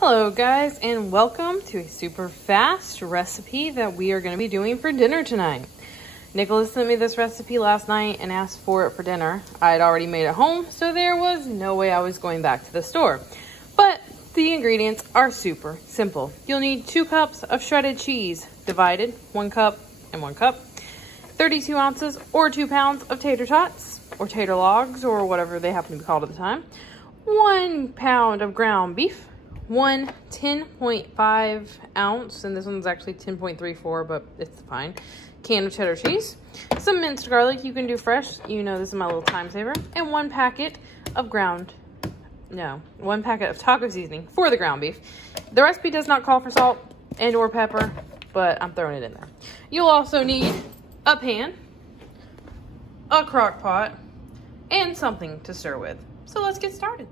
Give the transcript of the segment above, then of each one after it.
Hello guys, and welcome to a super fast recipe that we are going to be doing for dinner tonight. Nicholas sent me this recipe last night and asked for it for dinner. I had already made it home, so there was no way I was going back to the store. But the ingredients are super simple. You'll need 2 cups of shredded cheese, divided 1 cup and 1 cup, 32 ounces or 2 pounds of tater tots or tater logs or whatever they happen to be called at the time, 1 pound of ground beef, 1 10.5 ounce, and this one's actually 10.34, but it's fine, can of cheddar cheese, some minced garlic. You can do fresh, you know this is my little time saver, and 1 packet of taco seasoning for the ground beef. The recipe does not call for salt and or pepper, but I'm throwing it in there. You'll also need a pan, a crock pot, and something to stir with. So let's get started.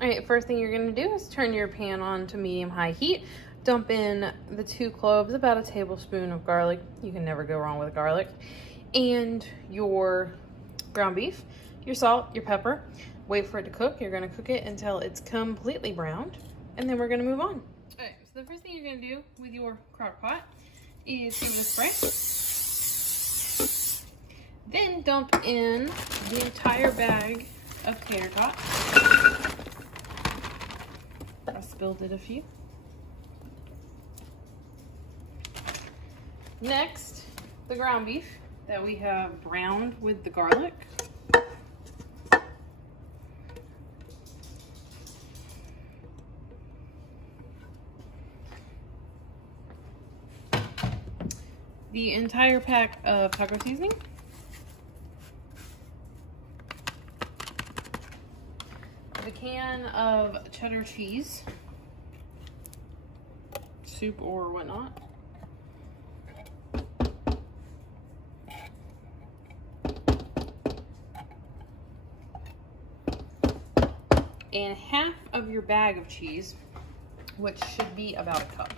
All right, first thing you're gonna do is turn your pan on to medium-high heat. Dump in the 2 cloves, about a tablespoon of garlic. You can never go wrong with garlic. And your ground beef, your salt, your pepper. Wait for it to cook. You're gonna cook it until it's completely browned, and then we're gonna move on. All right, so the first thing you're gonna do with your crock pot is give it a spray. Then dump in the entire bag of tater tots. I spilled it a few. Next, the ground beef that we have browned with the garlic. The entire pack of taco seasoning. The can of cheddar cheese, soup or whatnot, and half of your bag of cheese, which should be about a cup.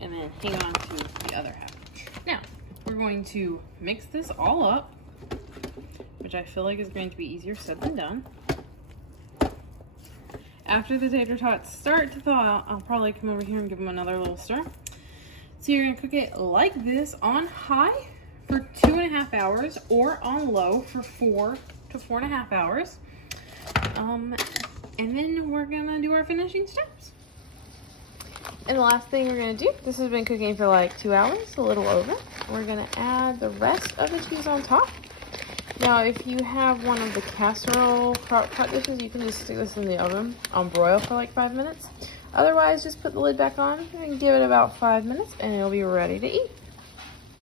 And then hang on to the other half. Now, we're going to mix this all up, which I feel like is going to be easier said than done. After the tater tots start to thaw out, I'll probably come over here and give them another little stir. So you're gonna cook it like this on high for 2.5 hours or on low for 4 to 4.5 hours. And then we're gonna do our finishing steps. And the last thing we're gonna do, this has been cooking for like 2 hours, a little over. We're gonna add the rest of the cheese on top. Now, if you have one of the casserole crock-pot dishes, you can just stick this in the oven on broil for like 5 minutes. Otherwise, just put the lid back on and give it about 5 minutes and it'll be ready to eat.